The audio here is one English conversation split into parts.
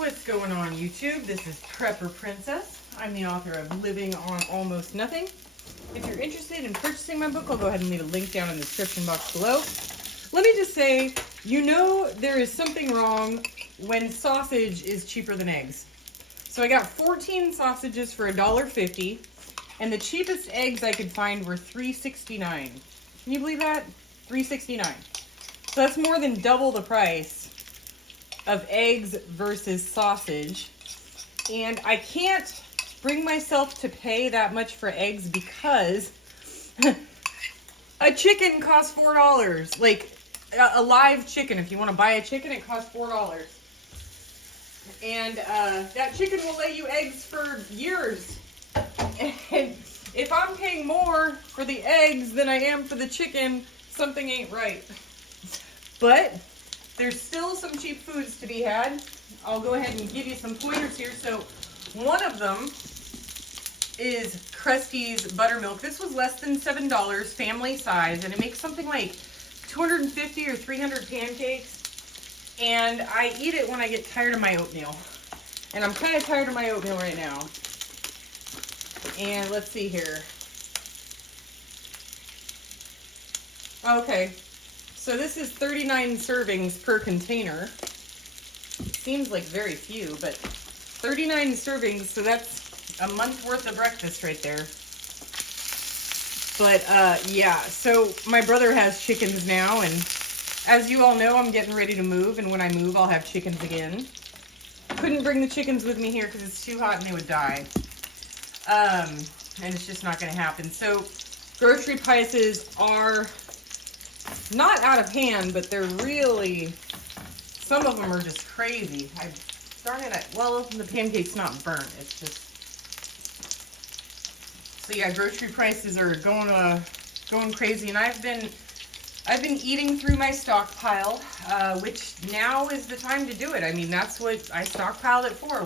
What's going on, YouTube? This is Prepper Princess. I'm the author of Living on Almost Nothing. If you're interested in purchasing my book, I'll go ahead and leave a link down in the description box below. Let me just say, you know there is something wrong when sausage is cheaper than eggs. So I got 14 sausages for $1.50, and the cheapest eggs I could find were $3.69. Can you believe that? $3.69. So that's more than double the price of eggs versus sausage. And I can't bring myself to pay that much for eggs because a chicken costs $4. Like a live chicken, if you want to buy a chicken, it costs $4. And that chicken will lay you eggs for years. And if I'm paying more for the eggs than I am for the chicken, something ain't right. But there's still some cheap foods to be had. I'll go ahead and give you some pointers here. So one of them is Krusty's buttermilk. This was less than $7, family size, and it makes something like 250 or 300 pancakes. And I eat it when I get tired of my oatmeal. And I'm kind of tired of my oatmeal right now. And let's see here. Okay. So this is 39 servings per container. Seems like very few, but 39 servings, so that's a month's worth of breakfast right there. But yeah, so my brother has chickens now, and as you all know, I'm getting ready to move, and when I move, I'll have chickens again. Couldn't bring the chickens with me here because it's too hot and they would die. And it's just not going to happen. So grocery prices are not out of hand, but they're really, some of them are just crazy. Darn it, well, the pancake's not burnt, it's just, so yeah, grocery prices are going crazy, and I've been eating through my stockpile, which now is the time to do it. I mean, that's what I stockpiled it for,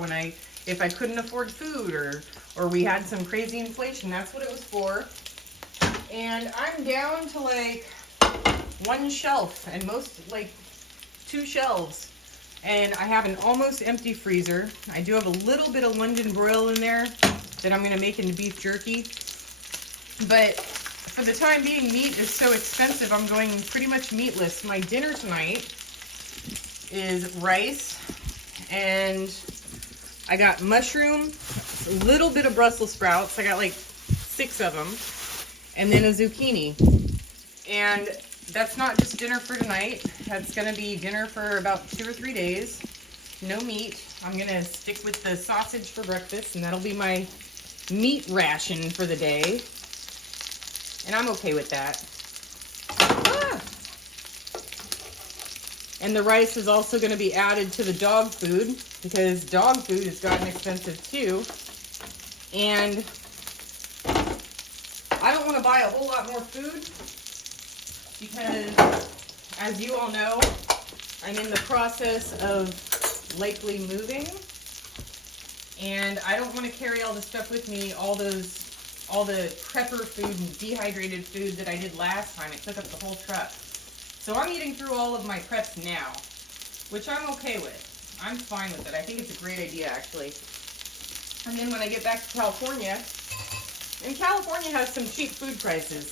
if I couldn't afford food, or we had some crazy inflation, that's what it was for. And I'm down to like one shelf, and most like 2 shelves, and I have an almost empty freezer. I do have a little bit of London broil in there that I'm going to make into beef jerky, but for the time being, meat is so expensive, I'm going pretty much meatless. My dinner tonight is rice, and I got mushroom, a little bit of Brussels sprouts, I got like 6 of them, and then a zucchini. And that's not just dinner for tonight. That's going to be dinner for about 2 or 3 days. No meat. I'm going to stick with the sausage for breakfast, and that'll be my meat ration for the day. And I'm okay with that. Ah! And the rice is also going to be added to the dog food, because dog food has gotten expensive too. And I don't want to buy a whole lot more food, because, as you all know, I'm in the process of likely moving, and I don't want to carry all the stuff with me, all the prepper food and dehydrated food that I did last time. It took up the whole truck. So I'm eating through all of my preps now, which I'm okay with. I'm fine with it. I think it's a great idea, actually. And then when I get back to California, and California has some cheap food prices.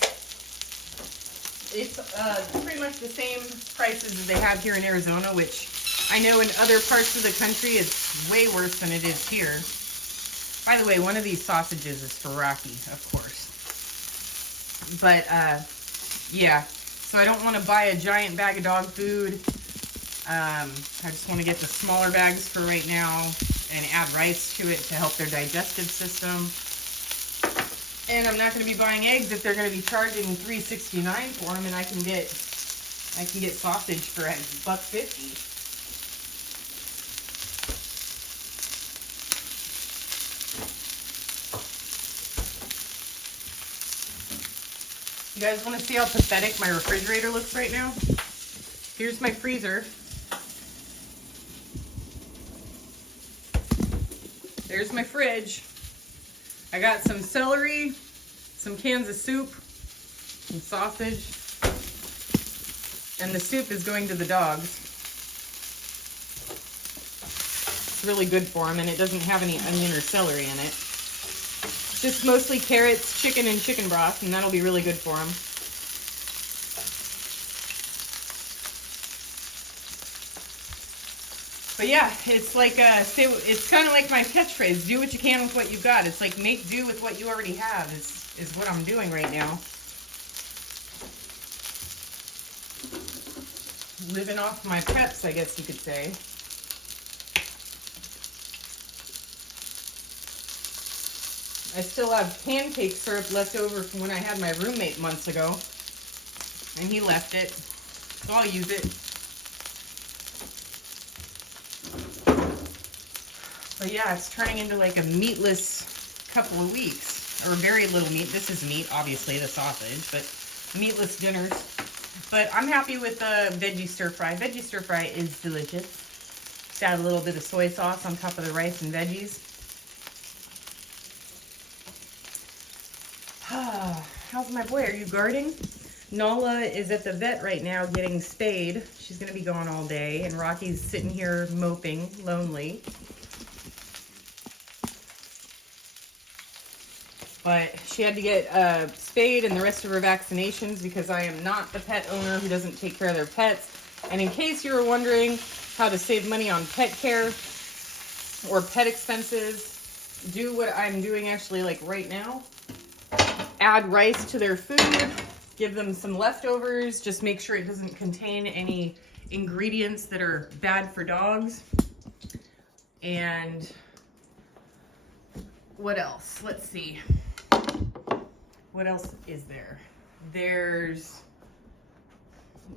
It's pretty much the same prices as they have here in Arizona, which I know in other parts of the country it's way worse than it is here. By the way, one of these sausages is for Rocky, of course. But yeah, so I don't want to buy a giant bag of dog food. I just want to get the smaller bags for right now and add rice to it to help their digestive system. And I'm not going to be buying eggs if they're going to be charging $3.69 for them, and I can get sausage for $1.50. You guys want to see how pathetic my refrigerator looks right now? Here's my freezer. There's my fridge. I got some celery, some cans of soup, some sausage, and the soup is going to the dogs. It's really good for them, and it doesn't have any onion or celery in it. Just mostly carrots, chicken, and chicken broth, and that'll be really good for them. But yeah, it's like it's kind of like my catchphrase: do what you can with what you've got. It's like make do with what you already have. Is what I'm doing right now. Living off my preps, I guess you could say. I still have pancake syrup left over from when I had my roommate months ago, and he left it, so I'll use it. But yeah, it's turning into like a meatless couple of weeks, or very little meat. This is meat, obviously, the sausage, but meatless dinners. But I'm happy with the veggie stir fry. Veggie stir fry is delicious. Just add a little bit of soy sauce on top of the rice and veggies. How's my boy? Are you guarding? Nala is at the vet right now getting spayed. She's going to be gone all day. And Rocky's sitting here moping, lonely. But she had to get spayed and the rest of her vaccinations because I am not the pet owner who doesn't take care of their pets. And in case you were wondering how to save money on pet care or pet expenses, do what I'm doing actually like right now. Add rice to their food, give them some leftovers, just make sure it doesn't contain any ingredients that are bad for dogs. And what else? Let's see. What else is there? There's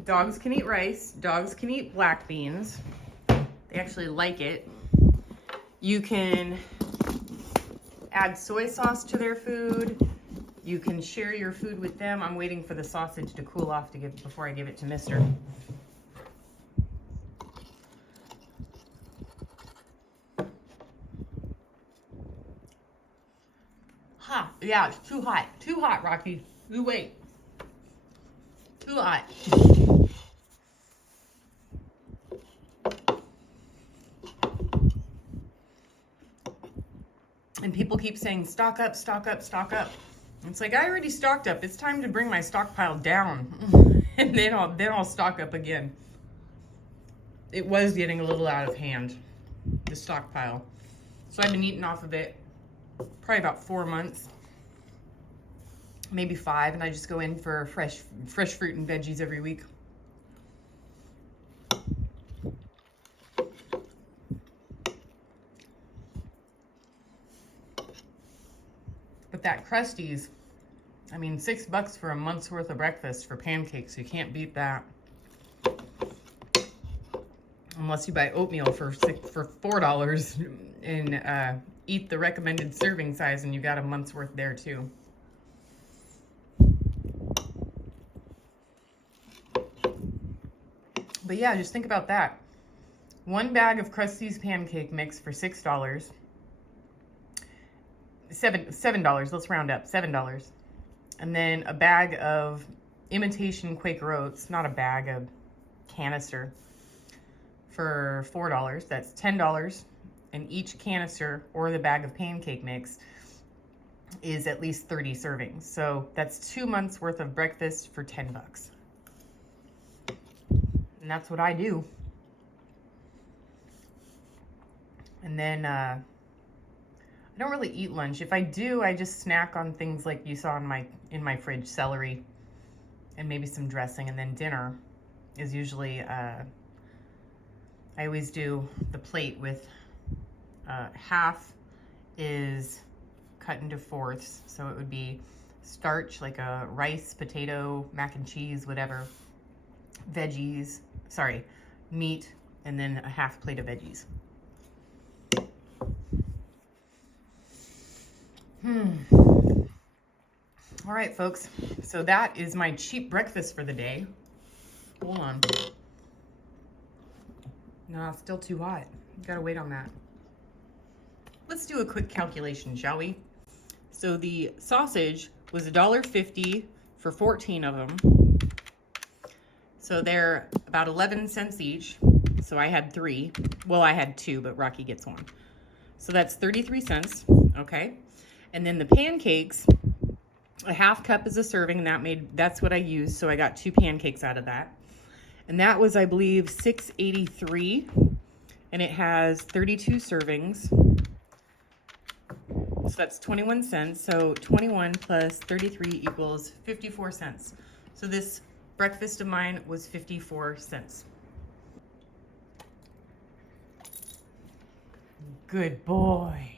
dogs can eat rice, dogs can eat black beans. They actually like it. You can add soy sauce to their food. You can share your food with them. I'm waiting for the sausage to cool off to give before I give it to Mister. Hot. Yeah, it's too hot. Too hot, Rocky. You wait. Too hot. And people keep saying, stock up, stock up, stock up. It's like, I already stocked up. It's time to bring my stockpile down. And then I'll stock up again. It was getting a little out of hand, the stockpile. So I've been eating off of it probably about 4 months, maybe 5, and I just go in for fresh fruit and veggies every week. But that Krusty's, I mean, $6 for a month's worth of breakfast for pancakes. You can't beat that. Unless you buy oatmeal for $4 and eat the recommended serving size, and you got a month's worth there too. But yeah, just think about that. One bag of Krusty's pancake mix for $6. $7, let's round up, $7. And then a bag of imitation Quaker Oats, not a bag, a canister, for $4. That's $10. And each canister or the bag of pancake mix is at least 30 servings. So that's 2 months worth of breakfast for $10. And that's what I do. And then I don't really eat lunch. If I do, I just snack on things like you saw in my fridge, celery and maybe some dressing. And then dinner is usually, I always do the plate with half is cut into fourths. So it would be starch, like a rice, potato, mac and cheese, whatever, veggies, meat, and then a half plate of veggies. All right, folks. So that is my cheap breakfast for the day. Hold on. No, it's still too hot. You gotta wait on that. Let's do a quick calculation, shall we? So the sausage was $1.50 for 14 of them. So they're about 11 cents each. So I had 3. Well, I had 2, but Rocky gets 1. So that's 33 cents, okay? And then the pancakes, a half cup is a serving, and that's what I used, so I got 2 pancakes out of that. And that was, I believe, $6.83, and it has 32 servings. So that's 21 cents. So 21 plus 33 equals 54 cents. So this breakfast of mine was 54 cents. Good boy.